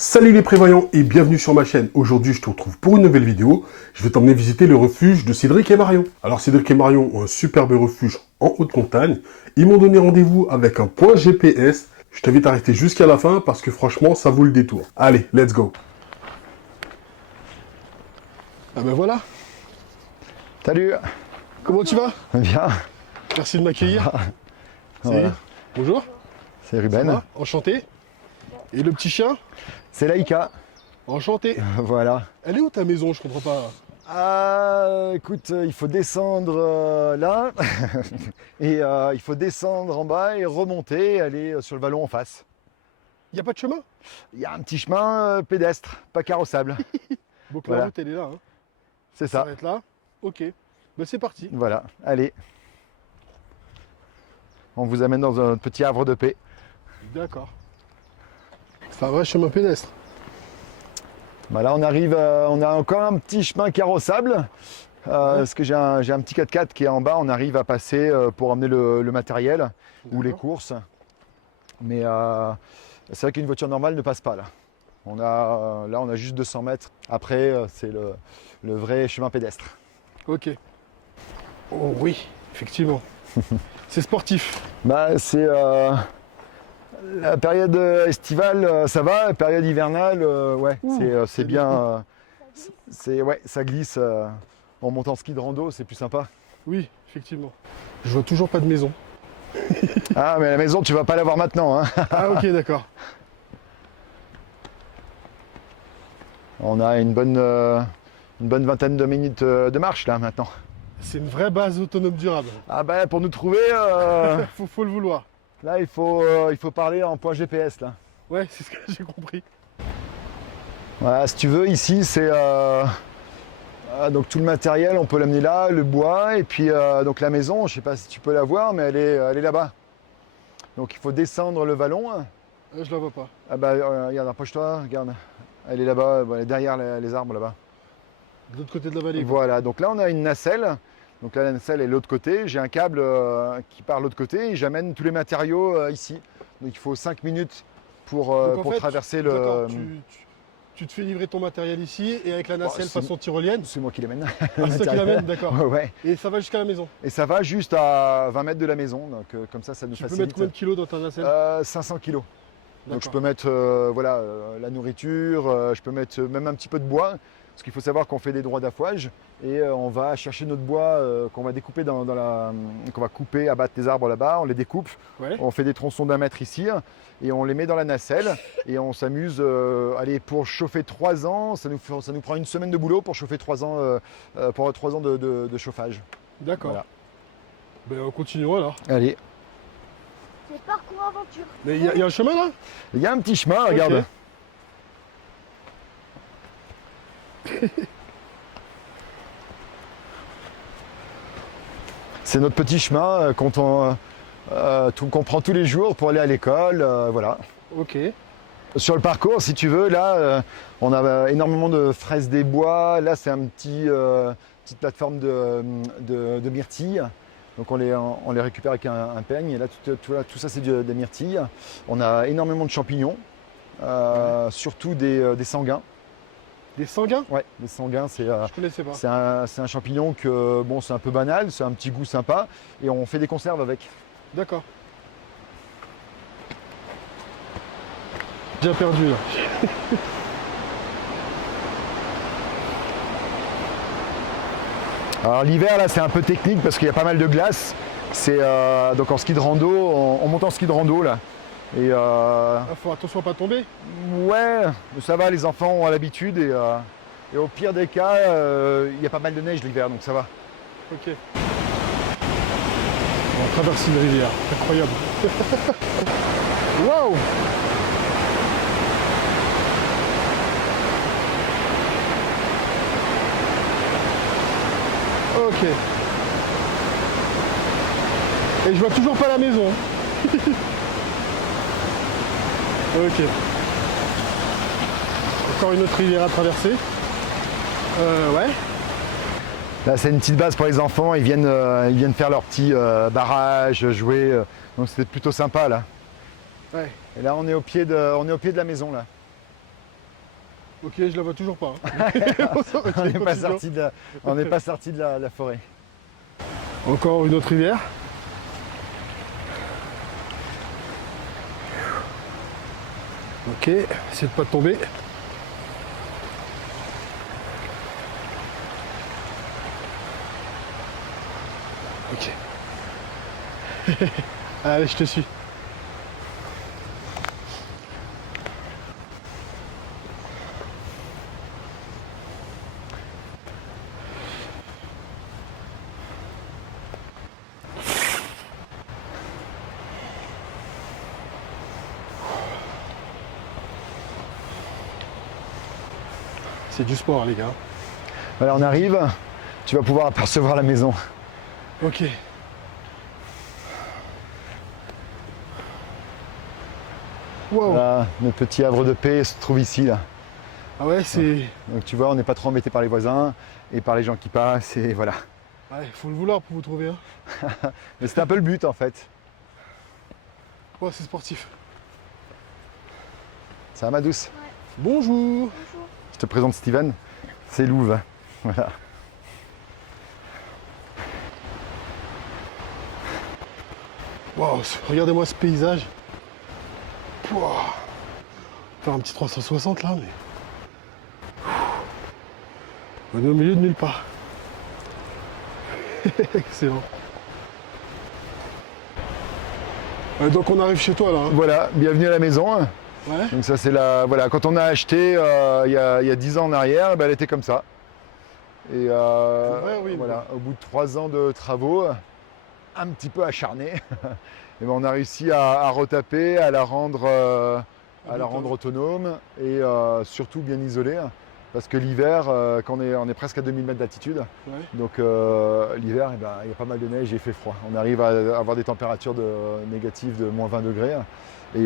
Salut les prévoyants et bienvenue sur ma chaîne. Aujourd'hui, je te retrouve pour une nouvelle vidéo. Je vais t'emmener visiter le refuge de Cédric et Marion. Alors, Cédric et Marion ont un superbe refuge en haute montagne. Ils m'ont donné rendez-vous avec un point GPS. Je t'invite à rester jusqu'à la fin parce que franchement, ça vaut le détour. Allez, let's go. Ah ben voilà. Salut. Comment tu vas? Bien. Merci de m'accueillir. Voilà. Bonjour. C'est Ça Ruben. va? Enchanté. Et le petit chien? C'est Laïka. Enchanté. Voilà. Elle est où ta maison? Je comprends pas. Ah, écoute, il faut descendre là. Et il faut descendre en bas et remonter, aller sur le vallon en face. Il n'y a pas de chemin? Il y a un petit chemin pédestre, pas carrossable. Donc Voilà. la route, elle est là. Hein. C'est Ça ça. va être là. Ok. Ben, c'est parti. Voilà. Allez. On vous amène dans un petit havre de paix. D'accord. C'est un vrai chemin pédestre. Voilà, on arrive, on a encore un petit chemin carrossable. Parce que j'ai un petit 4x4 qui est en bas, on arrive à passer pour emmener le matériel ou les courses. Mais c'est vrai qu'une voiture normale ne passe pas là. Là, on a juste 200 mètres. Après, c'est le vrai chemin pédestre. Ok. Oh oui, effectivement. C'est sportif. Bah, c'est la période estivale, ça va. La période hivernale, ouais, c'est bien. Ouais, ça glisse. En montant en ski de rando, c'est plus sympa. Oui, effectivement. Je vois toujours pas de maison. Ah, mais la maison, tu vas pas la voir maintenant, hein. Ah ok, d'accord. On a une bonne vingtaine de minutes de marche là maintenant. C'est une vraie base autonome durable. Ah bah pour nous trouver, Faut le vouloir. là il faut parler en point GPS là. Ouais, c'est ce que j'ai compris. Voilà, si tu veux, ici c'est donc tout le matériel, on peut l'amener là, le bois, et puis donc la maison, je sais pas si tu peux la voir, mais elle est là-bas. Donc il faut descendre le vallon. Je la vois pas. Ah bah regarde, approche-toi, regarde. Elle est là-bas, elle est derrière les arbres là-bas. De l'autre côté de la vallée. Quoi. Voilà, donc là on a une nacelle. Donc là, la nacelle est de l'autre côté. J'ai un câble qui part de l'autre côté et j'amène tous les matériaux ici. Donc il faut 5 minutes pour Donc, en fait, traverser d'accord, le. tu te fais livrer ton matériel ici et avec la nacelle c'est- façon tyrolienne. C'est moi qui l'amène. Ah, c'est toi qui l'amènes, d'accord. Ouais, ouais. Et ça va jusqu'à la maison. Et ça va juste à 20 mètres de la maison. Donc comme ça nous Tu peux facilite. mettre combien de kilos dans ta nacelle? 500 kilos. Donc je D'accord. peux mettre voilà, la nourriture, je peux mettre même un petit peu de bois. Parce qu'il faut savoir qu'on fait des droits d'affouage et on va chercher notre bois qu'on va découper qu'on va couper, abattre des arbres là-bas, on les découpe, Ouais. on fait des tronçons d'1 mètre ici et on les met dans la nacelle et on s'amuse. Allez, pour chauffer 3 ans, ça nous prend une semaine de boulot pour chauffer 3 ans, pour 3 ans de chauffage. D'accord. Voilà. Ben, on continue alors. Allez, C'est parcours aventure. Mais il y a un chemin là? il y a un petit chemin, regarde. Ok. C'est notre petit chemin qu'on prend tous les jours pour aller à l'école, voilà. Ok. Sur le parcours, si tu veux, là, on a énormément de fraises des bois. Là, c'est petite plateforme de myrtilles. Donc, on les récupère avec un peigne. Et là, tout ça, c'est des myrtilles. On a énormément de champignons, surtout des sanguins. Des sanguins? Ouais, les sanguins, Je connaissais pas. c'est un champignon que, bon, c'est un peu banal, c'est un petit goût sympa. Et on fait des conserves avec. D'accord. Déjà perdu là. Alors l'hiver là c'est un peu technique parce qu'il y a pas mal de glace. C'est donc en ski de rando, on monte en ski de rando là. Et Ah, faut attention à pas tomber. ouais, mais ça va, les enfants ont l'habitude et au pire des cas, il y a pas mal de neige l'hiver donc ça va. Ok. On traverse une rivière. Incroyable. Waouh! Ok. Et je vois toujours pas la maison. Ok. Encore une autre rivière à traverser. Ouais. Là, c'est une petite base pour les enfants. Ils viennent faire leur petit barrage, jouer. Donc, c'était plutôt sympa là. Ouais. Et là, on est au pied de la maison là. Ok, je la vois toujours pas. hein. On n'est pas Continuons. sorti de la forêt. Encore une autre rivière. Ok, essaye de pas tomber. Ok. Allez, je te suis. C'est du sport, les gars. Voilà, on arrive, tu vas pouvoir apercevoir la maison. Ok. Wow. Voilà, notre petit havre de paix se trouve ici, là. Ah ouais, c'est... Donc tu vois, on n'est pas trop embêté par les voisins et par les gens qui passent, et voilà. Ouais, faut le vouloir pour vous trouver. Hein. Mais c'est un peu le but, en fait. Ouais, c'est sportif. Ça va, ma douce? Bonjour. Bonjour. Je te présente Steven, c'est Louve. Voilà. Wow, regardez-moi ce paysage. Pouah. Faire un petit 360 là, mais... On est au milieu de nulle part. Excellent. Donc on arrive chez toi là. Hein. Voilà, bienvenue à la maison. Ouais. Donc ça c'est la... Voilà, quand on a acheté il y a 10 ans en arrière, ben, elle était comme ça. Et Ouais, oui, voilà, au bout de 3 ans de travaux, un petit peu acharnés, et ben, on a réussi à retaper, à la rendre autonome et surtout bien isolée. Parce que l'hiver, quand on est presque à 2000 mètres d'altitude, Ouais. donc l'hiver, eh ben, il y a pas mal de neige et il fait froid. On arrive à avoir des températures négatives de moins 20 degrés. Et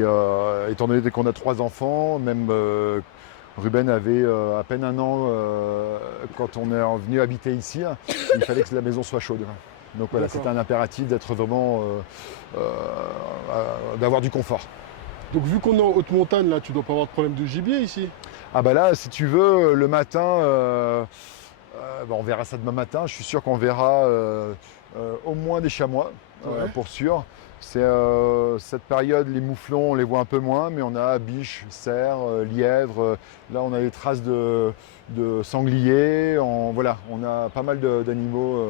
étant donné qu'on a 3 enfants, même Ruben avait à peine 1 an quand on est venu habiter ici, il fallait que la maison soit chaude. Donc voilà, D'accord. c'était un impératif d'être vraiment, d'avoir du confort. Donc vu qu'on est en haute montagne là, tu dois pas avoir de problème de gibier ici. Ah bah là, si tu veux, le matin, bah on verra ça demain matin. Je suis sûr qu'on verra au moins des chamois, Ouais. pour sûr. C'est cette période, les mouflons, on les voit un peu moins, mais on a biches, cerfs, lièvres. Là, on a des traces de sangliers. Voilà, on a pas mal d'animaux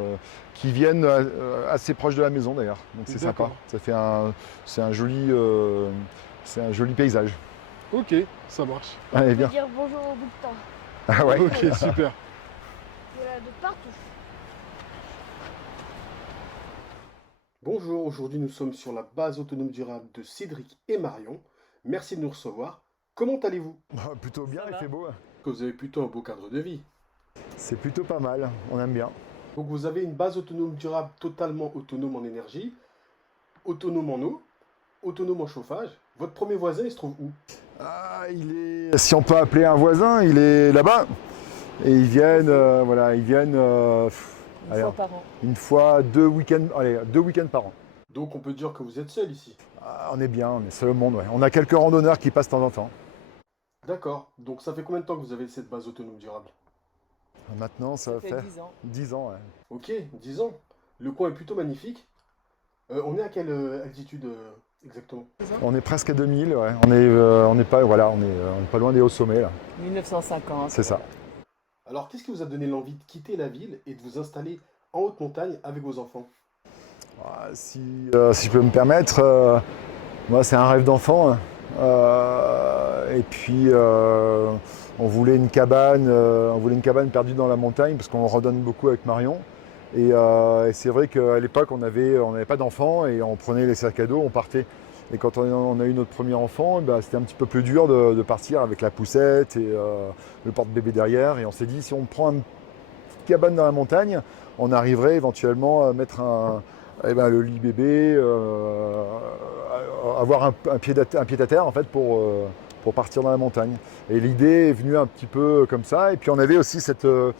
qui viennent assez proches de la maison d'ailleurs. Donc c'est sympa. D'accord. Ça fait c'est un joli paysage. Ok, ça marche. Allez, On peut bien. dire bonjour au bout de temps. Ah ouais. Ok, super. Voilà, de partout. Bonjour, aujourd'hui nous sommes sur la base autonome durable de Cédric et Marion. Merci de nous recevoir. Comment allez-vous? Plutôt bien, il fait beau. Que vous avez plutôt un beau cadre de vie. C'est plutôt pas mal, on aime bien. Donc vous avez une base autonome durable totalement autonome en énergie, autonome en eau, autonome en chauffage. Votre premier voisin, il se trouve où? Ah, il est. Si on peut appeler un voisin, il est là-bas. Et ils viennent, Une fois par an. une fois, 2 week-ends par an. Donc on peut dire que vous êtes seul ici. Ah, on est bien, on est seul au monde, ouais. On a quelques randonneurs qui passent de temps en temps. D'accord. Donc ça fait combien de temps que vous avez cette base autonome durable? Maintenant, ça va Ça fait faire 10 ans. 10 ans. Ouais. Ok, 10 ans. Le coin est plutôt magnifique. On est à quelle altitude exactement? On est presque à 2000, ouais. On n'est pas, voilà, on est pas loin des hauts sommets, là. 1950. C'est ça. Alors qu'est-ce qui vous a donné l'envie de quitter la ville et de vous installer en haute montagne avec vos enfants? Ah, si je peux me permettre, moi c'est un rêve d'enfant. Hein. Et puis on voulait une cabane perdue dans la montagne parce qu'on redonne beaucoup avec Marion. Et c'est vrai qu'à l'époque on n'avait pas d'enfants et on prenait les sacs à dos, on partait. Et quand on a eu notre premier enfant, c'était un petit peu plus dur de partir avec la poussette et le porte-bébé derrière. Et on s'est dit si on prend une petite cabane dans la montagne, on arriverait éventuellement à mettre le lit bébé, avoir un pied à terre en fait pour partir dans la montagne. Et l'idée est venue un petit peu comme ça. Et puis on avait aussi cette de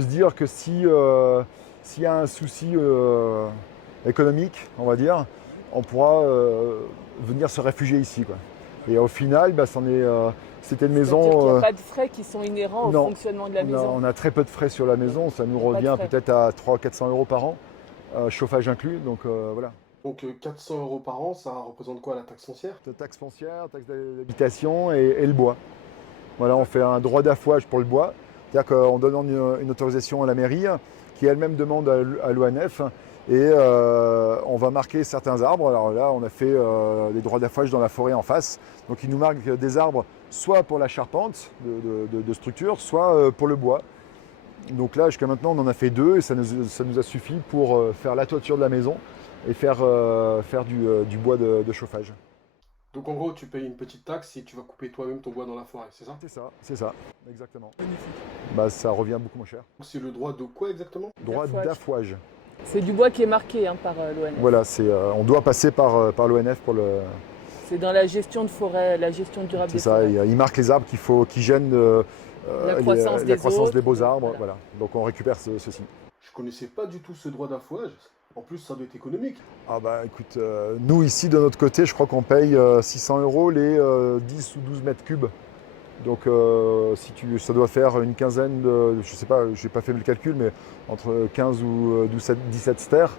se dire que s'il y a un souci économique, on va dire, on pourra venir se réfugier ici, quoi. Et au final, c'était une C'est-à-dire qu'il n'y maison. a pas de frais qui sont inhérents au non, fonctionnement de la on a, maison. on a très peu de frais sur la maison, ça nous Il y a pas de revient frais. peut-être à 300-400 euros par an, chauffage inclus, donc voilà. Donc 400 euros par an, ça représente quoi la taxe foncière? Taxe foncière, taxe d'habitation et le bois. Voilà, on fait un droit d'affouage pour le bois, c'est-à-dire qu'en donnant une autorisation à la mairie, qui elle-même demande à l'ONF, et on va marquer certains arbres. Alors là, on a fait des droits d'affouage dans la forêt en face, donc ils nous marquent des arbres soit pour la charpente de structure, soit pour le bois. Donc là, jusqu'à maintenant, on en a fait 2 et ça nous a suffi pour faire la toiture de la maison et faire du bois de chauffage. Donc en gros, tu payes une petite taxe si tu vas couper toi-même ton bois dans la forêt, c'est ça? C'est ça, exactement. Magnifique. Ça revient beaucoup moins cher. Donc c'est le droit de quoi exactement? Droit D'affouage. d'affouage. C'est du bois qui est marqué par l'ONF. Voilà, on doit passer par l'ONF pour le. C'est dans la gestion de forêt, la gestion durable C'est des ça, forêts. il marque les arbres qui gênent La croissance la des croissance autres, des beaux arbres. voilà. Voilà. Donc on récupère ceci. Je connaissais pas du tout ce droit d'affouage. En plus, ça doit être économique. Ah bah écoute, nous ici de notre côté, je crois qu'on paye 600 euros les 10 ou 12 mètres cubes. Donc ça doit faire une quinzaine je sais pas, j'ai pas fait le calcul, mais entre 15 ou 17 stères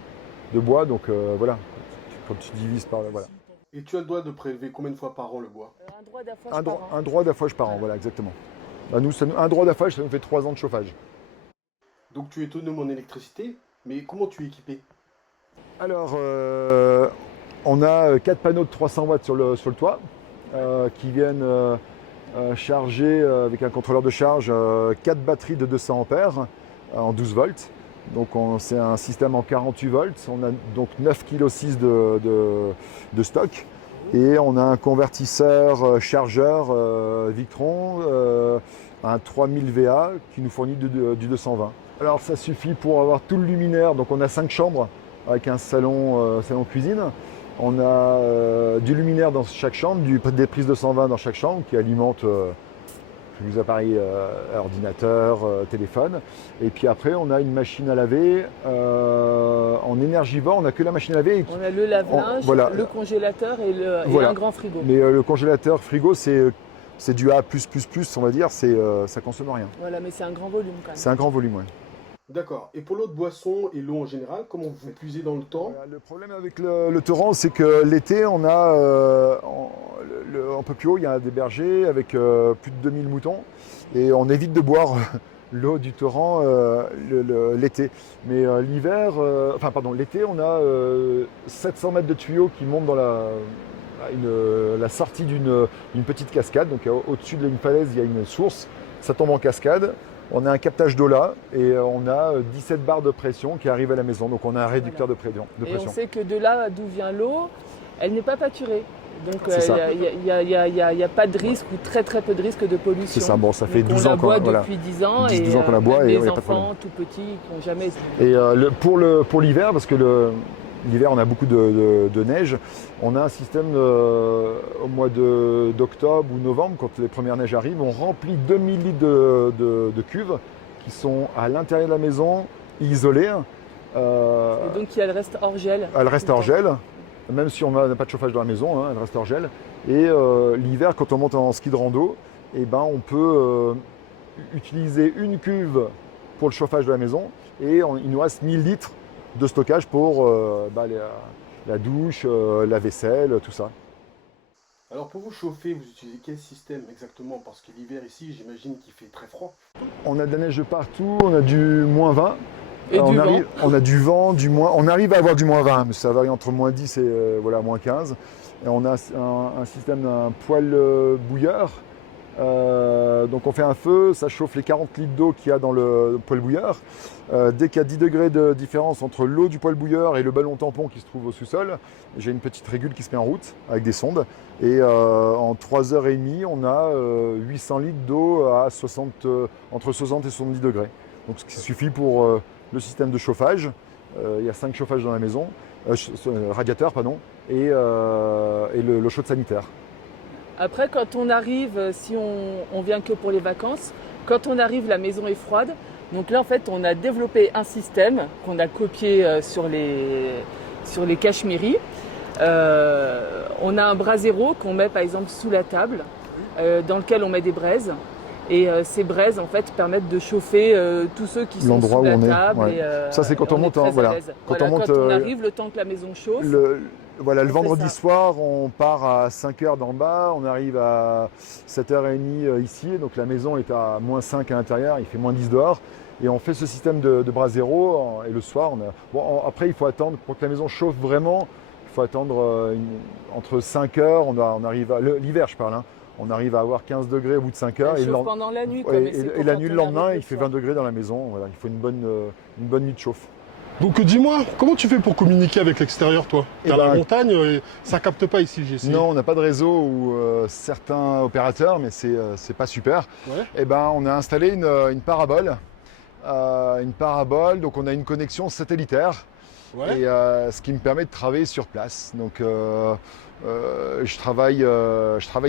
de bois. Donc voilà, quand tu divises par voilà. Et tu as le droit de prélever combien de fois par an le bois? Un droit d'affouage par an. Un droit d'affouage par an, voilà exactement. Bah, nous, un droit d'affouage, ça nous fait 3 ans de chauffage. Donc tu es autonome en électricité, mais comment tu es équipé? Alors, on a 4 panneaux de 300 watts sur le toit qui viennent charger avec un contrôleur de charge 4 batteries de 200 ampères en 12 volts. Donc c'est un système en 48 volts. On a donc 9,6 kg de stock. Et on a un convertisseur chargeur Victron, un 3000 VA qui nous fournit du 220. Alors ça suffit pour avoir tout le luminaire. Donc on a 5 chambres avec un salon cuisine. On a du luminaire dans chaque chambre, des prises de 120 dans chaque chambre qui alimentent tous les appareils ordinateur, téléphone. Et puis après, on a une machine à laver en énergivore. On n'a que la machine à laver. On a le lave-linge, voilà. le congélateur et Voilà. un grand frigo. Mais le congélateur frigo, c'est du A+++, on va dire. Ça consomme rien. Voilà, mais c'est un grand volume quand même. C'est un grand volume, ouais. D'accord. Et pour l'eau de boisson et l'eau en général, comment vous puisez dans le torrent? Voilà, le problème avec le torrent, c'est que l'été, on a un peu plus haut, il y a des bergers avec plus de 2000 moutons. Et on évite de boire l'eau du torrent l'été. Mais l'été, on a 700 mètres de tuyaux qui montent dans la sortie d'une petite cascade. Donc au-dessus d'une falaise, il y a une source. Ça tombe en cascade. On a un captage d'eau là et on a 17 barres de pression qui arrivent à la maison. Donc on a un réducteur de pression. Et on sait que de là d'où vient l'eau, elle n'est pas pâturée. Donc il n'y a pas de risque ou très très peu de risque de pollution. C'est ça, bon, ça fait donc 12 ans qu'on la boit voilà. depuis 10 ans 12 ans qu'on la boit et les il n'y a pas de problème. enfants tout petits qui n'ont jamais... Et pour l'hiver, parce que l'hiver on a beaucoup de neige, on a un système au mois d'octobre ou novembre, quand les premières neiges arrivent, on remplit 2000 litres de cuves qui sont à l'intérieur de la maison, isolées. Et donc elle reste hors gel. Elle reste hors gel, même si on n'a pas de chauffage dans la maison, elle reste hors gel. Et l'hiver, quand on monte en ski de rando, on peut utiliser une cuve pour le chauffage de la maison et il nous reste 1000 litres de stockage pour la douche, la vaisselle, tout ça. Alors pour vous chauffer, vous utilisez quel système exactement? Parce que l'hiver ici, j'imagine qu'il fait très froid. On a de la neige de partout, on a du moins 20. Et on du vent. On a du vent, on arrive à avoir du moins 20, mais ça varie entre moins 10 et moins 15. Et on a un système d'un poêle bouilleur. Donc on fait un feu, ça chauffe les 40 litres d'eau qu'il y a dans le poêle bouilleur. Dès qu'il y a 10 degrés de différence entre l'eau du poêle bouilleur et le ballon tampon qui se trouve au sous-sol, j'ai une petite régule qui se met en route avec des sondes. Et en 3h30, on a 800 litres d'eau à entre 60 et 70 degrés. Donc ce qui suffit pour le système de chauffage. Il y a 5 chauffages dans la maison, radiateurs pardon, et l'eau chaude sanitaire. Après, quand on arrive, si on vient que pour les vacances, quand on arrive, la maison est froide. Donc là, en fait, on a développé un système qu'on a copié sur les Cachemiris. on a un brasero qu'on met par exemple sous la table, dans lequel on met des braises. Et ces braises en fait permettent de chauffer tous ceux qui sont sous la table. Ouais. Ça c'est quand on monte, voilà. Quand on monte, quand on arrive, le temps que la maison chauffe. Voilà, le vendredi soir, on part à 5h d'en bas, on arrive à 7h30 ici, donc la maison est à -5 à l'intérieur, il fait -10 dehors. Et on fait ce système de brasero, et le soir, après il faut attendre, pour que la maison chauffe vraiment, il faut attendre entre 5h, on arrive l'hiver je parle, hein, on arrive à avoir 15 degrés au bout de 5 heures. Et pendant la nuit. Et la nuit le lendemain, il fait 20 degrés dans la maison. Voilà, il faut une bonne nuit de chauffe. Donc dis-moi, comment tu fais pour communiquer avec l'extérieur, toi? T'es à la montagne, et ça capte pas ici, j'ai essayé. Non, on n'a pas de réseau ou certains opérateurs, mais c'est pas super. Ouais. Et ben, on a installé une parabole. Donc on a une connexion satellitaire. Ouais. Et ce qui me permet de travailler sur place. Donc je travaille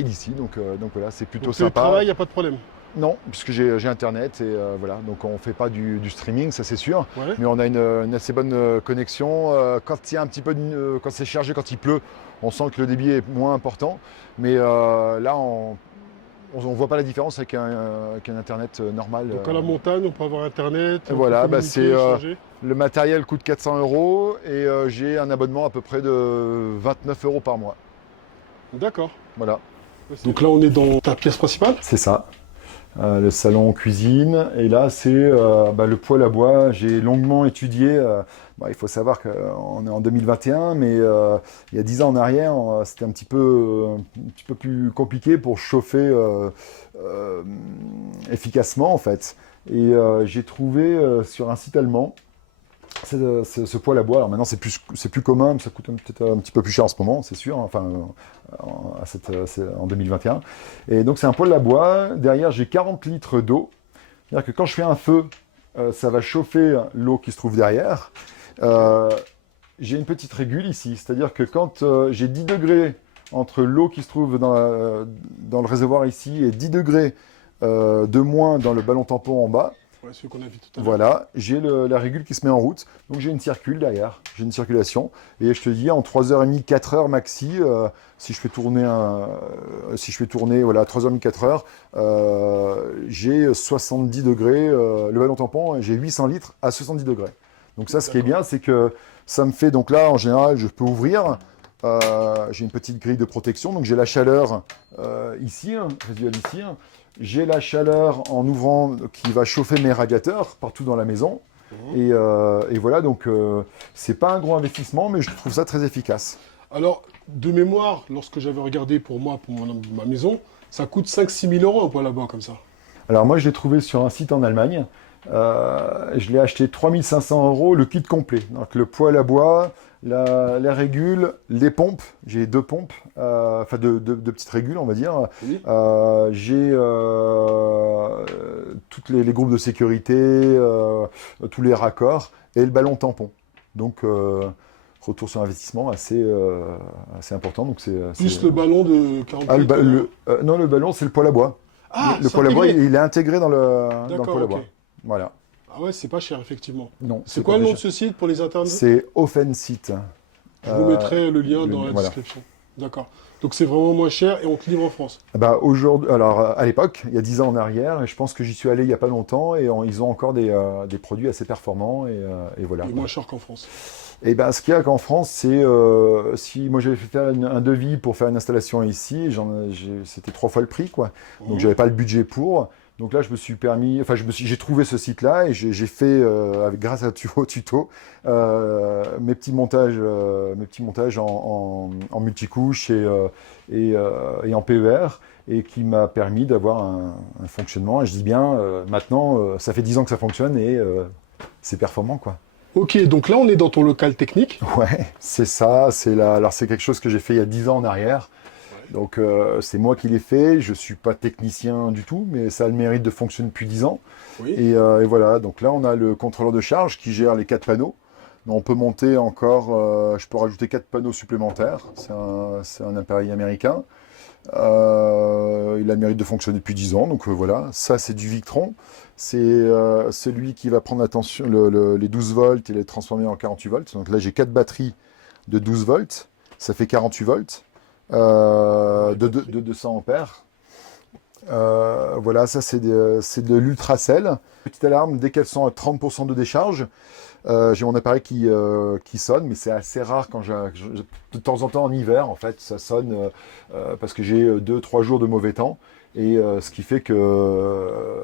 d'ici, donc voilà, c'est plutôt sympa. Le travail, il n'y a pas de problème? Non, puisque j'ai internet et voilà, donc on ne fait pas du streaming, ça c'est sûr, Ouais. mais on a une assez bonne connexion. Quand il y a un petit peu quand c'est chargé, quand il pleut, on sent que le débit est moins important, mais là on voit pas la différence avec un internet normal. Donc à la montagne, on peut avoir internet. Voilà, c'est échanger. le matériel coûte 400 € et j'ai un abonnement à peu près de 29 € par mois. D'accord. Voilà. Donc là, on est dans ta pièce principale? C'est ça. Le salon cuisine, et là c'est le poêle à bois. J'ai longuement étudié, il faut savoir qu'on est en 2021, mais il y a 10 ans en arrière, c'était un petit peu plus compliqué pour chauffer efficacement en fait. Et j'ai trouvé sur un site allemand ce poêle à bois. Alors maintenant c'est plus commun, mais ça coûte peut-être un petit peu plus cher en ce moment, c'est sûr, enfin en 2021. Et donc c'est un poêle à bois, derrière j'ai 40 litres d'eau, c'est-à-dire que quand je fais un feu, ça va chauffer l'eau qui se trouve derrière. J'ai une petite régule ici, c'est-à-dire que quand j'ai 10 degrés entre l'eau qui se trouve dans le réservoir ici et 10 degrés de moins dans le ballon tampon en bas, Ouais, celui qu'on a vu tout à l'heure. voilà, j'ai la régule qui se met en route, donc j'ai une circule derrière, j'ai une circulation, et je te dis en 3h30, 4h maxi, si je fais tourner voilà, 3h30, 4h, j'ai 70 degrés, le ballon tampon, j'ai 800 litres à 70 degrés. Donc ça, ce qui est bien, c'est que ça me fait, donc là, en général, je peux ouvrir, j'ai une petite grille de protection, donc j'ai la chaleur ici, résiduelle ici, j'ai la chaleur en ouvrant qui va chauffer mes radiateurs partout dans la maison. Et voilà, donc c'est pas un gros investissement, mais je trouve ça très efficace. Alors, de mémoire, lorsque j'avais regardé pour ma maison, ça coûte 5-6 000 € un poêle à bois comme ça. Alors moi, je l'ai trouvé sur un site en Allemagne. Je l'ai acheté 3 500 € le kit complet. Donc le poêle à bois, la régule, les pompes. J'ai 2 pompes, enfin deux petites régules, on va dire. Oui. J'ai tous les groupes de sécurité, tous les raccords et le ballon tampon. Donc retour sur investissement assez important. Donc Plus le ballon de 40 litres. Non, le ballon, c'est le poêle à bois. Ah, le c'est poêle à bois, intégré. il est intégré dans le poêle à bois. Ok. Voilà. Ah ouais, c'est pas cher, effectivement. Non. C'est quoi le nom de ce site pour les internautes? C'est Offensite. Je vous mettrai le lien dans la description. D'accord. Donc c'est vraiment moins cher et on te livre en France. Aujourd'hui, alors à l'époque, il y a 10 ans en arrière, et je pense que j'y suis allé il n'y a pas longtemps, et ils ont encore des produits assez performants, et voilà. Et moins cher qu'en France. Et ce qu'il y a qu'en France, c'est si moi j'avais fait faire un devis pour faire une installation ici, c'était 3 fois le prix, quoi. Donc j'avais pas le budget pour. Donc là, je me suis permis, enfin, j'ai trouvé ce site-là et j'ai fait, grâce à tuto, mes petits montages en multicouche et en PER, et qui m'a permis d'avoir un fonctionnement. Et je dis bien, maintenant, ça fait 10 ans que ça fonctionne et c'est performant, quoi. Ok, donc là, on est dans ton local technique. Ouais, c'est ça. Alors c'est quelque chose que j'ai fait il y a 10 ans en arrière. Donc c'est moi qui l'ai fait, je ne suis pas technicien du tout, mais ça a le mérite de fonctionner depuis 10 ans. Oui. Et voilà, donc là on a le contrôleur de charge qui gère les 4 panneaux. Donc, on peut monter encore, je peux rajouter 4 panneaux supplémentaires, c'est un appareil américain. Il a le mérite de fonctionner depuis 10 ans, donc voilà, ça c'est du Victron. C'est celui qui va prendre les 12 volts et les transformer en 48 volts. Donc là j'ai 4 batteries de 12 volts, ça fait 48 volts. de 200 ampères. Voilà, ça c'est de l'Ultracell. Petite alarme, dès qu'elles sont à 30% de décharge, j'ai mon appareil qui sonne, mais c'est assez rare quand de temps en temps en hiver, en fait, ça sonne parce que j'ai 2-3 jours de mauvais temps. Et ce qui fait que,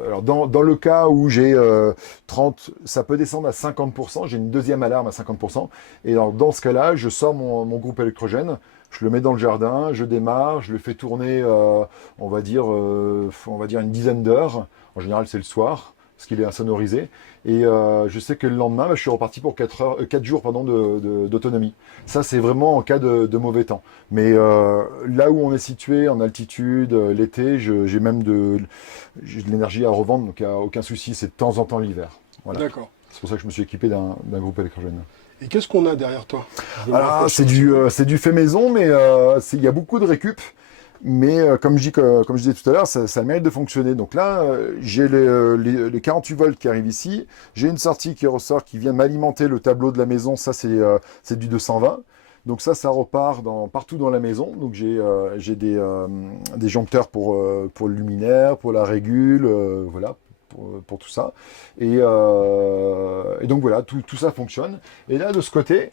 alors dans le cas où j'ai 30, ça peut descendre à 50%, j'ai une deuxième alarme à 50%. Et alors, dans ce cas-là, je sors mon groupe électrogène, je le mets dans le jardin, je démarre, je le fais tourner, on va dire une dizaine d'heures. En général, c'est le soir, parce qu'il est insonorisé. Et je sais que le lendemain, je suis reparti pour 4 jours d'autonomie. Ça, c'est vraiment en cas de mauvais temps. Mais là où on est situé, en altitude, l'été, j'ai même de l'énergie à revendre, donc il n'y a aucun souci. C'est de temps en temps l'hiver. Voilà. D'accord. C'est pour ça que je me suis équipé d'un groupe électrogène. Et qu'est-ce qu'on a derrière toi? C'est du fait maison, mais il y a beaucoup de récup. Mais comme je disais tout à l'heure, ça a le mérite de fonctionner. Donc là, j'ai les 48 volts qui arrivent ici. J'ai une sortie qui ressort, qui vient m'alimenter le tableau de la maison. Ça, c'est du 220. Donc ça repart partout dans la maison. Donc j'ai des joncteurs pour le luminaire, pour la régule, voilà, pour tout ça. Et donc voilà, tout ça fonctionne. Et là, de ce côté,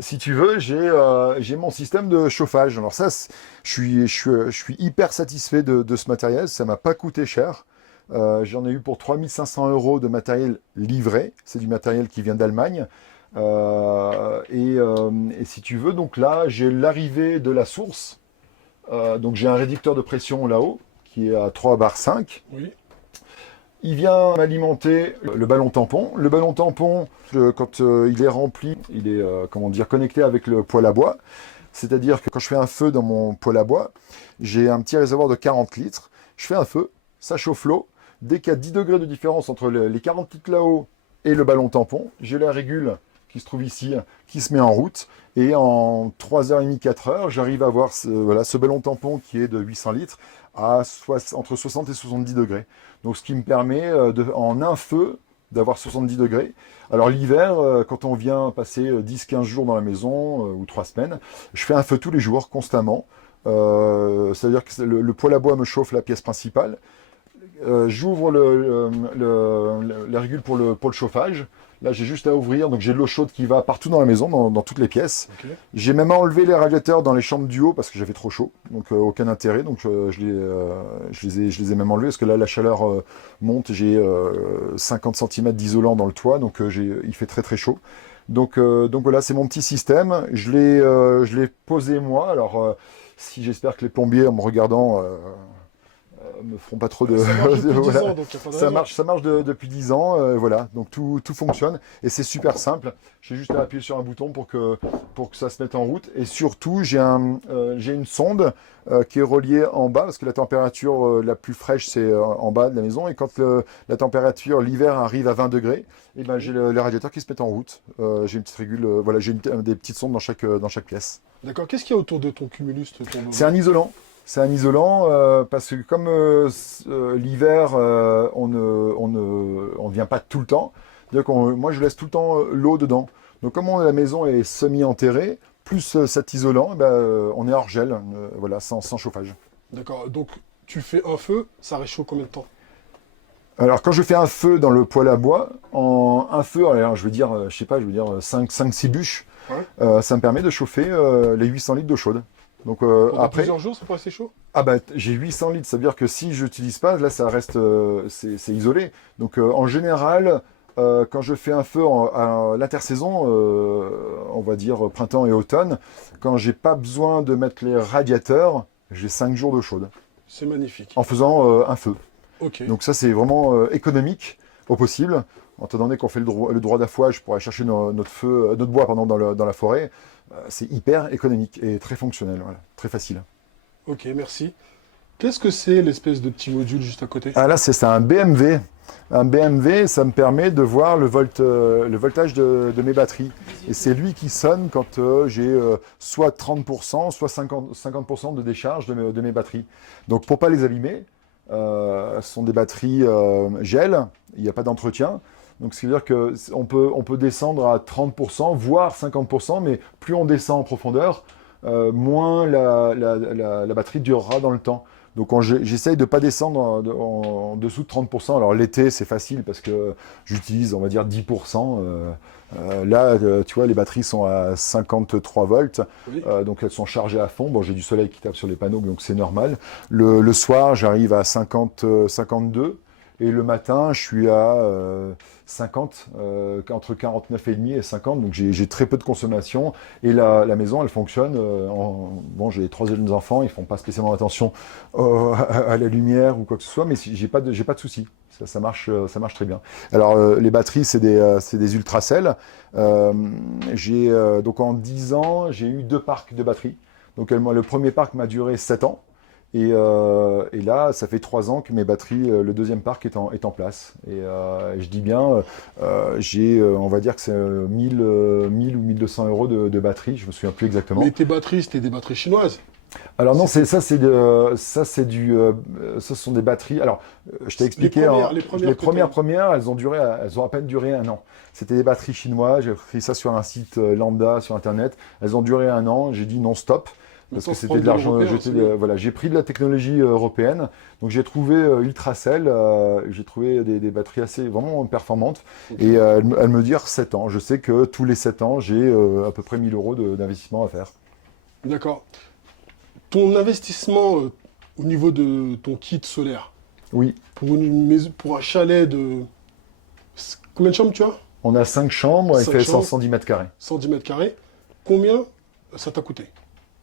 si tu veux, j'ai mon système de chauffage. Alors ça, je suis hyper satisfait de ce matériel. Ça m'a pas coûté cher. J'en ai eu pour 3 500 € de matériel livré. C'est du matériel qui vient d'Allemagne. Et si tu veux, donc là, j'ai l'arrivée de la source. Donc j'ai un réducteur de pression là-haut qui est à 3 bar 5. Oui. Il vient m'alimenter le ballon tampon. Le ballon tampon, quand il est rempli, il est connecté avec le poêle à bois. C'est-à-dire que quand je fais un feu dans mon poêle à bois, j'ai un petit réservoir de 40 litres. Je fais un feu, ça chauffe l'eau. Dès qu'il y a 10 degrés de différence entre les 40 litres là-haut et le ballon tampon, j'ai la régule qui se trouve ici, qui se met en route. Et en 3h30, 4h, j'arrive à avoir ce ballon tampon qui est de 800 litres entre 60 et 70 degrés. Donc ce qui me permet en un feu d'avoir 70 degrés. Alors l'hiver, quand on vient passer 10-15 jours dans la maison, ou 3 semaines, je fais un feu tous les jours, constamment. C'est-à-dire que le poêle à bois me chauffe la pièce principale. J'ouvre la régule pour le chauffage. Là, j'ai juste à ouvrir, donc j'ai de l'eau chaude qui va partout dans la maison, dans toutes les pièces. Okay. J'ai même enlevé les radiateurs dans les chambres du haut parce que j'avais trop chaud, donc aucun intérêt. Donc je les ai même enlevés parce que là, la chaleur monte. J'ai 50 cm d'isolant dans le toit, donc il fait très très chaud. Donc voilà, c'est mon petit système. Je l'ai posé moi. Alors, si j'espère que les plombiers, en me regardant, me feront pas trop de... Ça marche depuis 10 ans, voilà, donc tout fonctionne et c'est super simple. J'ai juste à appuyer sur un bouton pour que ça se mette en route. Et surtout, j'ai une sonde qui est reliée en bas parce que la température la plus fraîche c'est en bas de la maison, et quand la température l'hiver arrive à 20 degrés, et ben j'ai les radiateurs qui se mettent en route. J'ai une petite régule, voilà, j'ai des petites sondes dans chaque pièce. D'accord, qu'est-ce qu'il y a autour de ton Cumulus? C'est un isolant. C'est un isolant parce que comme l'hiver, on ne vient pas tout le temps. Moi, je laisse tout le temps l'eau dedans. Donc, comme la maison est semi-enterrée, plus cet isolant, on est hors gel, voilà, sans chauffage. D'accord. Donc, tu fais un feu, ça réchauffe combien de temps? Alors, quand je fais un feu dans le poêle à bois, un feu, alors, je veux dire 5-6 bûches, ouais. Ça me permet de chauffer les 800 litres d'eau chaude. Donc après plusieurs jours, ça peut rester chaud? Ah j'ai 800 litres, ça veut dire que si je n'utilise pas, là ça reste, c'est isolé. Donc en général, quand je fais un feu à l'intersaison, on va dire printemps et automne, quand j'ai pas besoin de mettre les radiateurs, j'ai 5 jours d'eau chaude. C'est magnifique. En faisant un feu. Okay. Donc ça c'est vraiment économique au possible. Étant donné qu'on fait le droit d'affouage pour aller chercher notre bois dans la forêt, c'est hyper économique et très fonctionnel, voilà, très facile. Ok, merci. Qu'est-ce que c'est l'espèce de petit module juste à côté? Ah là, c'est un BMW. Un BMW, ça me permet de voir le voltage de mes batteries. Et c'est lui qui sonne quand j'ai soit 30%, soit 50% de décharge de mes batteries. Donc pour ne pas les abîmer, ce sont des batteries gel, il n'y a pas d'entretien. Donc, ce qui veut dire qu'on peut descendre à 30%, voire 50%, mais plus on descend en profondeur, moins la batterie durera dans le temps. Donc j'essaye de ne pas descendre en dessous de 30%. Alors l'été c'est facile parce que j'utilise on va dire 10%. Là tu vois les batteries sont à 53 volts, Oui. donc elles sont chargées à fond. Bon j'ai du soleil qui tape sur les panneaux donc c'est normal. Le soir j'arrive à 52 et le matin je suis à 50, entre 49,5 et 50, donc j'ai très peu de consommation et la maison elle fonctionne. Bon, j'ai 3 jeunes enfants, ils font pas spécialement attention à la lumière ou quoi que ce soit, mais j'ai pas de soucis. Ça marche très bien. Alors les batteries c'est des Ultracell. Donc en 10 ans j'ai eu 2 parcs de batteries. Donc le premier parc m'a duré 7 ans. Et là, ça fait 3 ans que mes batteries, le deuxième parc est en place. Et je dis bien, on va dire que c'est 1000 ou 1200 euros de batterie, je me souviens plus exactement. Mais tes batteries, c'était des batteries chinoises. Alors non, ce sont des batteries. Alors, je t'ai expliqué. Les premières, elles ont à peine duré 1 an. C'était des batteries chinoises. J'ai pris ça sur un site lambda sur Internet. Elles ont duré 1 an. J'ai dit non stop. Parce que c'était de l'argent jeté. Voilà, j'ai pris de la technologie européenne, donc j'ai trouvé Ultracell, j'ai trouvé des batteries assez vraiment performantes, okay. Et elles me durent 7 ans. Je sais que tous les 7 ans, j'ai à peu près 1000 euros d'investissement à faire. D'accord. Ton investissement au niveau de ton kit solaire, oui. Pour un chalet de... Combien de chambres tu as? On a 5 chambres, il fait 110 mètres carrés. 110 mètres carrés. Combien ça t'a coûté?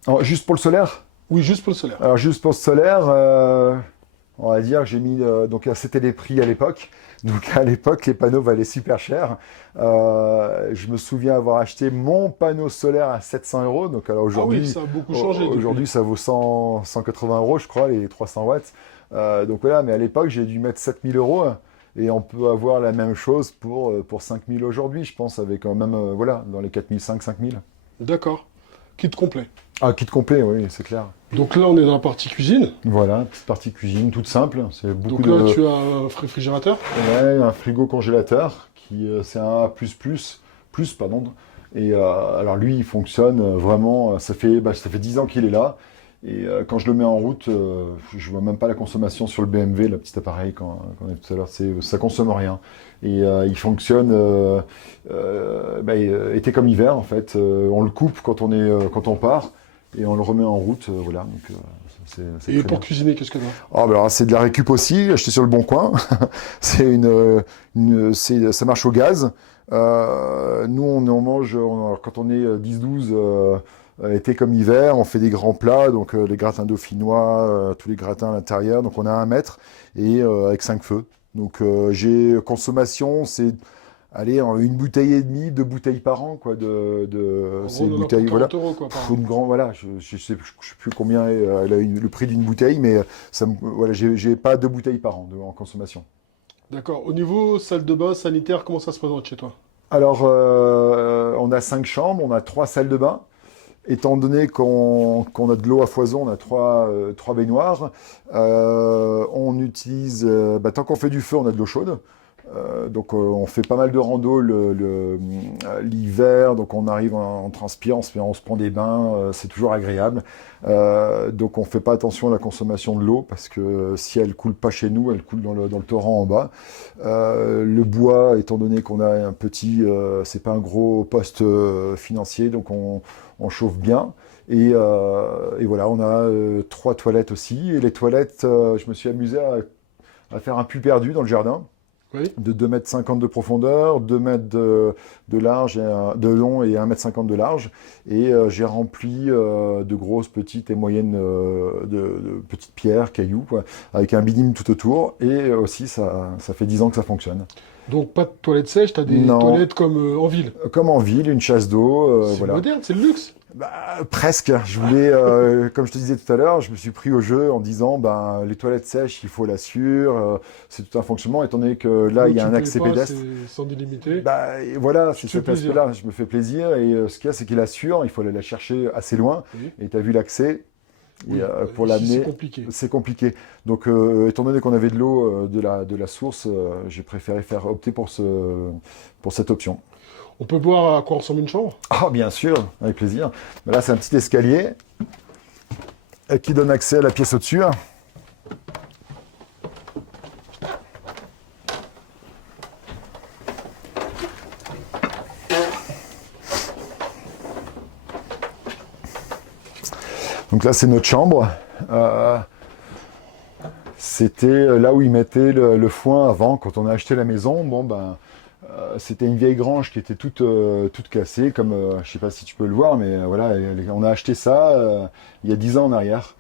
Alors, juste pour le solaire? Oui, juste pour le solaire. Alors, juste pour le solaire, on va dire que j'ai mis... donc, c'était les prix à l'époque. Donc, à l'époque, les panneaux valaient super cher. Je me souviens avoir acheté mon panneau solaire à 700 euros. Donc, alors aujourd'hui... Ah oui, ça a beaucoup changé. Aujourd'hui, ça vaut 180 euros, je crois, les 300 watts. Donc, voilà. Mais à l'époque, j'ai dû mettre 7000 euros. Et on peut avoir la même chose pour 5000 aujourd'hui, je pense, avec quand même, voilà, dans les 4500, 5000. D'accord. Kit complet. Ah, kit complet, oui, c'est clair. Donc là, on est dans la partie cuisine. Voilà, petite partie cuisine, toute simple. Donc là, tu as un réfrigérateur. Ouais, un frigo congélateur, c'est un A++, pardon. Et alors lui, il fonctionne vraiment, ça fait 10 ans qu'il est là. Et quand je le mets en route, je vois même pas la consommation sur le BMW, le petit appareil qu'on a tout à l'heure, ça consomme rien. Et il fonctionne été comme hiver en fait. On le coupe quand on part et on le remet en route, voilà. Donc c'est et pour bien. Cuisiner, qu'est-ce que tu as? Ah ben alors, c'est de la récup aussi, acheté sur le Bon Coin. Ça marche au gaz. Nous on mange quand on est 10-12. Été comme hiver, on fait des grands plats, donc les gratins dauphinois, tous les gratins à l'intérieur, donc on a 1 mètre, et avec 5 feux. Donc j'ai consommation, c'est allez, 1,5 bouteille, 2 bouteilles par an, quoi, ces bouteilles, voilà. Euros, quoi, par an. Voilà, je sais plus combien elle a le prix d'une bouteille, mais voilà, j'ai pas 2 bouteilles par an en consommation. D'accord. Au niveau salle de bain sanitaire, comment ça se présente chez toi? Alors, on a 5 chambres, on a 3 salles de bain. Étant donné qu'on a de l'eau à foison, on a 3 baignoires. On utilise, tant qu'on fait du feu, on a de l'eau chaude. Donc on fait pas mal de rando l'hiver, donc on arrive, on transpire, on se prend des bains, c'est toujours agréable. Donc on fait pas attention à la consommation de l'eau parce que si elle coule pas chez nous, elle coule dans le torrent en bas. Le bois, étant donné qu'on a un petit, c'est pas un gros poste financier, donc on chauffe bien. Et voilà, on a 3 toilettes aussi. Et les toilettes, je me suis amusé à faire un puits perdu dans le jardin. Oui. De 2,50 m de profondeur, 2 mètres de large, de long et 1,50 m de large. Et j'ai rempli de grosses, petites et moyennes de petites pierres, cailloux, quoi, avec un bitume tout autour. Et aussi, ça fait 10 ans que ça fonctionne. Donc pas de toilettes sèches, tu as des toilettes comme en ville? Comme en ville, une chasse d'eau. C'est voilà. Moderne, c'est le luxe. Presque. Je voulais, comme je te disais tout à l'heure, je me suis pris au jeu en disant, les toilettes sèches, il faut l'assurer, c'est tout un fonctionnement, étant donné que là, il y a un accès pédestre. C'est sans illimité. Voilà, c'est cet aspect-là, je me fais plaisir, et ce qu'il y a, c'est qu'il assure, il faut aller la chercher assez loin, oui. Et tu as vu l'accès, oui, pour l'amener, c'est compliqué. Donc, étant donné qu'on avait de l'eau de la source, j'ai préféré opter pour cette option. On peut voir à quoi ressemble une chambre? Ah, bien sûr, avec plaisir. Là, c'est un petit escalier qui donne accès à la pièce au-dessus. Donc là, c'est notre chambre. C'était là où ils mettaient le foin avant, quand on a acheté la maison. Bon, ben, c'était une vieille grange qui était toute cassée, comme je sais pas si tu peux le voir, mais voilà, on a acheté ça il y a 10 ans en arrière.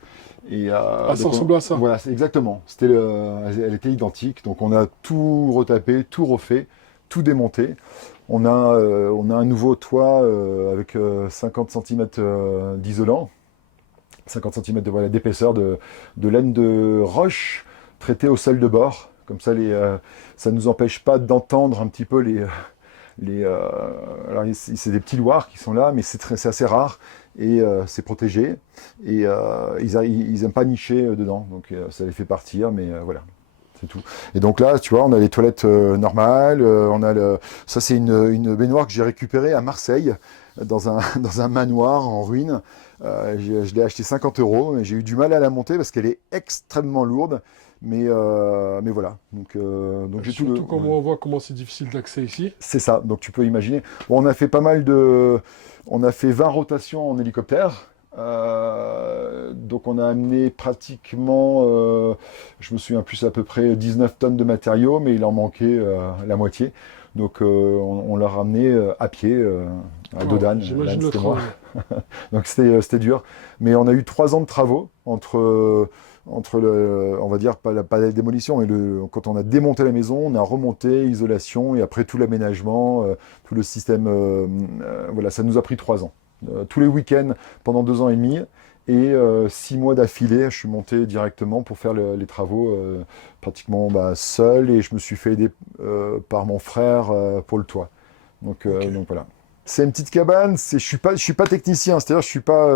Et, Ah, ça ressemble à ça. Voilà, exactement. Elle était identique. Donc on a tout retapé, tout refait, tout démonté. On a un nouveau toit avec 50 cm d'isolant. 50 cm d'épaisseur de laine de roche traitée au sol de bord. Comme ça, ça ne nous empêche pas d'entendre un petit peu alors, c'est des petits loirs qui sont là, mais c'est assez rare et c'est protégé. Et ils n'aiment pas nicher dedans, donc ça les fait partir, mais voilà. C'est tout. Et donc là, tu vois, on a les toilettes normales. Ça, c'est une baignoire que j'ai récupérée à Marseille, dans un manoir en ruine. Je l'ai acheté 50 €, mais j'ai eu du mal à la monter parce qu'elle est extrêmement lourde. Mais voilà. Donc j'ai tout Surtout quand on voit comment c'est difficile d'accès ici. C'est ça. Donc tu peux imaginer. Bon, on a fait on a fait 20 rotations en hélicoptère. Donc on a amené pratiquement, je me souviens plus, à peu près 19 tonnes de matériaux, mais il en manquait la moitié. Donc on l'a ramené à pied à Dodane. J'imagine le C'était travail. moi. Donc c'était dur. Mais on a eu 3 ans de travaux entre on va dire pas la démolition, mais quand on a démonté la maison, on a remonté, isolation, et après tout l'aménagement, tout le système. Voilà, ça nous a pris 3 ans. Tous les week-ends pendant 2 ans et demi. Et 6 mois d'affilée, je suis monté directement pour faire les travaux pratiquement seul, et je me suis fait aider par mon frère pour le toit. Donc voilà. C'est une petite cabane. Je suis pas technicien, c'est-à-dire je suis pas.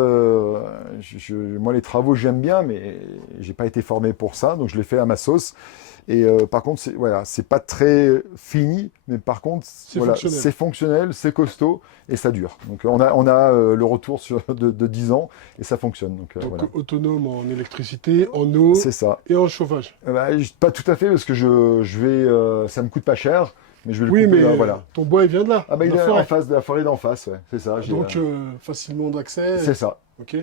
Moi, les travaux j'aime bien, mais j'ai pas été formé pour ça, donc je l'ai fait à ma sauce. Et par contre, c'est pas très fini, mais par contre, c'est fonctionnel, c'est costaud et ça dure. Donc on a le retour de 10 ans et ça fonctionne. Donc voilà. Autonome en électricité, en eau C'est ça. et en chauffage. Pas tout à fait, parce que ça me coûte pas cher, mais je vais le couper là, voilà. Ton bois il vient de là. Ah bah il est en face de la forêt d'en face, ouais. C'est ça. Donc facilement d'accès. C'est ça. Ok.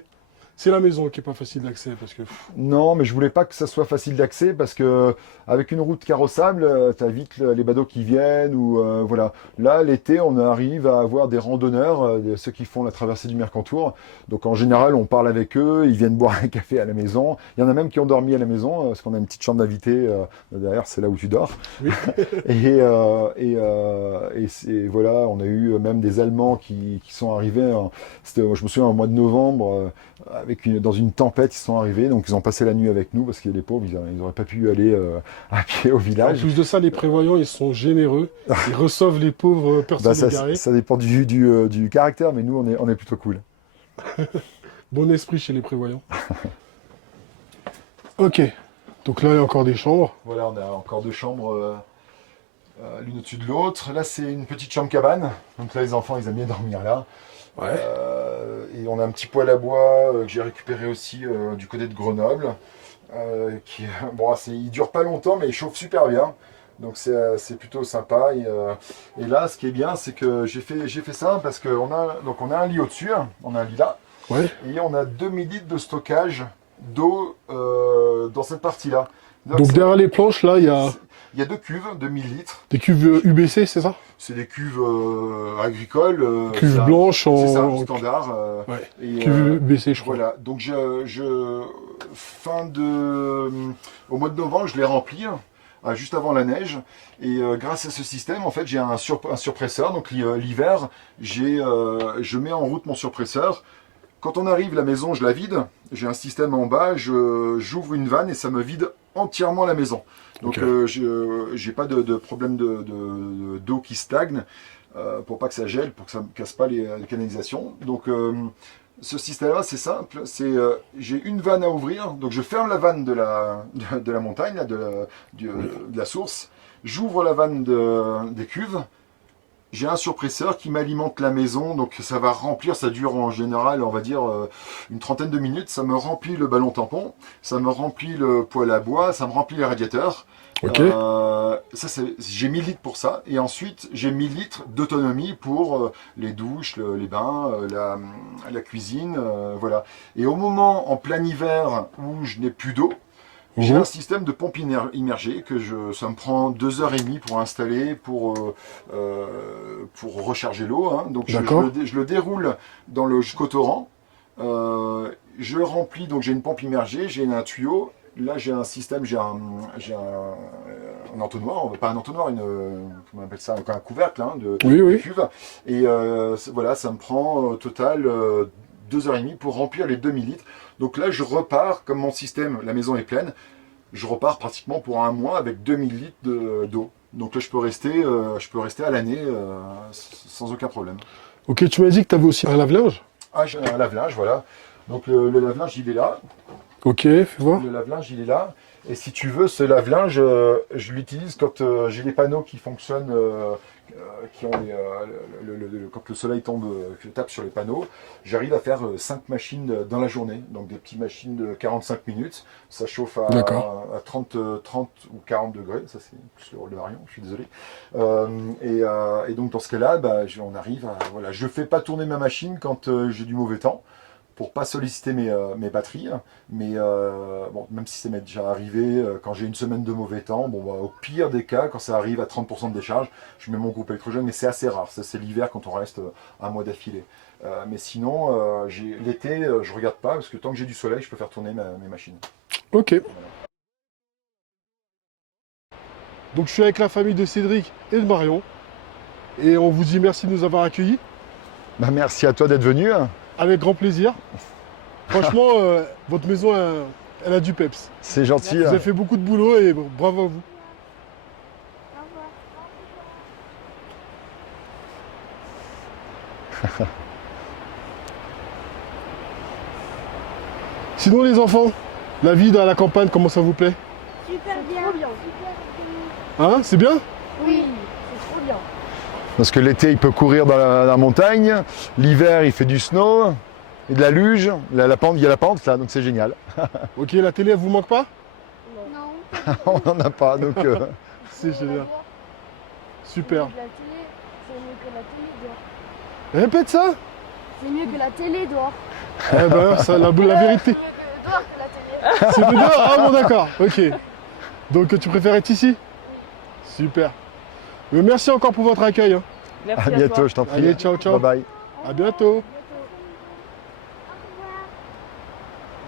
C'est la maison qui est pas facile d'accès parce que. Non, mais je voulais pas que ça soit facile d'accès parce que avec une route carrossable, t'as vite les badauds qui viennent ou voilà. Là, l'été, on arrive à avoir des randonneurs, ceux qui font la traversée du Mercantour. Donc en général, on parle avec eux, ils viennent boire un café à la maison. Il y en a même qui ont dormi à la maison parce qu'on a une petite chambre d'invité derrière, c'est là où tu dors. Oui. et voilà, on a eu même des Allemands qui sont arrivés. Je me souviens au mois de novembre. Dans une tempête, ils sont arrivés, donc ils ont passé la nuit avec nous parce que les pauvres, ils n'auraient pas pu aller à pied au village. En plus de ça, les prévoyants, ils sont généreux. Ils reçoivent les pauvres personnes égarées. Ça dépend du caractère, mais nous, on est plutôt cool. Bon esprit chez les prévoyants. Ok, donc là, il y a encore des chambres. Voilà, on a encore 2 chambres, l'une au-dessus de l'autre. Là, c'est une petite chambre cabane, donc là, les enfants, ils aiment bien dormir là. Ouais. Et on a un petit poêle à bois que j'ai récupéré aussi du côté de Grenoble. Il dure pas longtemps, mais il chauffe super bien. Donc c'est plutôt sympa. Et là, ce qui est bien, c'est que j'ai fait ça parce qu'on a un lit au-dessus, on a un lit là. Ouais. Et on a 2000 litres de stockage d'eau dans cette partie-là. Donc derrière les planches, là, il y a 2 cuves de 1000 litres. des cuves UBC, c'est ça? C'est des cuves agricoles. Cuves blanches c'est ça, standard. Ouais. Et, Cuves UBC, je crois. Voilà, donc au mois de novembre, je l'ai rempli, juste avant la neige. Et grâce à ce système, en fait, j'ai un surpresseur. Donc l'hiver, je mets en route mon surpresseur. Quand on arrive, la maison, je la vide. J'ai un système en bas, j'ouvre une vanne et ça me vide entièrement la maison. Donc j'ai pas de problème d'eau qui stagne pour pas que ça gèle, pour que ça ne casse pas les canalisations. Donc ce système-là, c'est simple. J'ai une vanne à ouvrir, donc je ferme la vanne de la montagne, là, de la source. J'ouvre la vanne des cuves. j'ai un surpresseur qui m'alimente la maison, donc ça va remplir, ça dure en général, on va dire, une trentaine de minutes. Ça me remplit le ballon tampon, ça me remplit le poêle à bois, ça me remplit les radiateurs. Ok. J'ai 1000 litres pour ça, et ensuite j'ai 1000 litres d'autonomie pour les douches, les bains, la cuisine, voilà. Et au moment, en plein hiver, où je n'ai plus d'eau, j'ai un système de pompe immergée ça me prend 2h30 pour installer, pour recharger l'eau. Hein. Donc je le déroule jusqu'au torrent. Je remplis, donc j'ai une pompe immergée, j'ai un tuyau. Là j'ai un système, j'ai un entonnoir, pas un entonnoir, comment on appelle ça, un couvercle hein, de cuve. Et voilà, ça me prend au total 2h30 pour remplir les 2000 litres. Donc là, je repars, comme mon système, la maison est pleine, je repars pratiquement pour un mois avec 2000 litres d'eau. Donc là, je peux rester à l'année sans aucun problème. Ok, tu m'as dit que tu avais aussi un lave-linge? Ah, j'ai un lave-linge, voilà. Donc le lave-linge, il est là. Ok, fais voir. Le lave-linge, il est là. Et si tu veux, ce lave-linge, je l'utilise quand j'ai les panneaux qui fonctionnent, qui ont quand le soleil tombe, tape sur les panneaux. J'arrive à faire 5 machines dans la journée. Donc des petites machines de 45 minutes. Ça chauffe à 30 ou 40 degrés. Ça, c'est plus le rôle de Marion, je suis désolé. Et donc dans ce cas-là, on arrive à... Voilà. Je ne fais pas tourner ma machine quand j'ai du mauvais temps, pour pas solliciter mes batteries, mais bon, même si ça m'est déjà arrivé, quand j'ai une semaine de mauvais temps, au pire des cas, quand ça arrive à 30% de décharge, je mets mon groupe électrogène, mais c'est assez rare, ça c'est l'hiver quand on reste un mois d'affilée. Mais sinon, l'été, je regarde pas, parce que tant que j'ai du soleil, je peux faire tourner mes machines. Ok. Voilà. Donc je suis avec la famille de Cédric et de Marion, et on vous dit merci de nous avoir accueillis. Merci à toi d'être venu. Avec grand plaisir. Franchement, votre maison, elle a du peps. C'est gentil. Vous avez fait beaucoup de boulot et bravo à vous. Au revoir. Sinon les enfants, la vie dans la campagne, comment ça vous plaît? Super bien. Trop bien. Hein, c'est bien? Oui, c'est trop bien. Parce que l'été, il peut courir dans la montagne. L'hiver, il fait du snow et de la luge. La pente, il y a la pente, là, donc c'est génial. Ok, la télé, elle vous manque pas? Non. On n'en a pas, donc... C'est génial. Super. La télé, c'est mieux que la télé dehors. Répète ça. C'est mieux que la télé dehors. Eh ben, ça, la vérité. C'est mieux que dehors que la télé. C'est mieux dehors? Ah bon, d'accord. Ok. Donc tu préfères être ici? Super. Mais merci encore pour votre accueil. Hein. Merci à bientôt, toi. je t'en prie. Allez, ciao, ciao. Bye bye. À bientôt.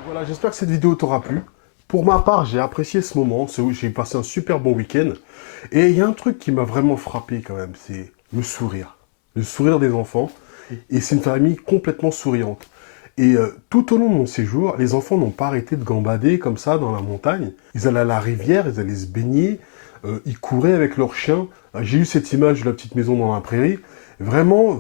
Voilà, j'espère que cette vidéo t'aura plu. Pour ma part, j'ai apprécié ce moment. J'ai passé un super bon week-end. Et il y a un truc qui m'a vraiment frappé quand même, c'est le sourire. Le sourire des enfants. Et c'est une famille complètement souriante. Et tout au long de mon séjour, les enfants n'ont pas arrêté de gambader comme ça dans la montagne. Ils allaient à la rivière, ils allaient se baigner, ils couraient avec leurs chiens. J'ai eu cette image de la petite maison dans la prairie. Vraiment,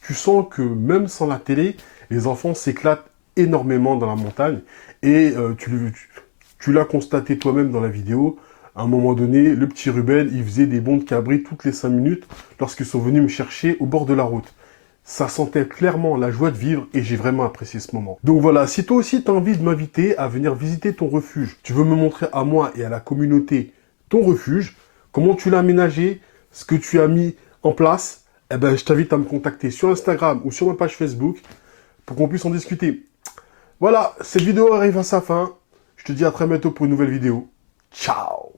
tu sens que même sans la télé, les enfants s'éclatent énormément dans la montagne. Et tu l'as constaté toi-même dans la vidéo. À un moment donné, le petit Ruben, il faisait des bonds de cabri toutes les 5 minutes lorsqu'ils sont venus me chercher au bord de la route. Ça sentait clairement la joie de vivre et j'ai vraiment apprécié ce moment. Donc voilà, si toi aussi tu as envie de m'inviter à venir visiter ton refuge, tu veux me montrer à moi et à la communauté ton refuge, comment tu l'as aménagé, ce que tu as mis en place, eh ben, je t'invite à me contacter sur Instagram ou sur ma page Facebook pour qu'on puisse en discuter. Voilà, cette vidéo arrive à sa fin. Je te dis à très bientôt pour une nouvelle vidéo. Ciao!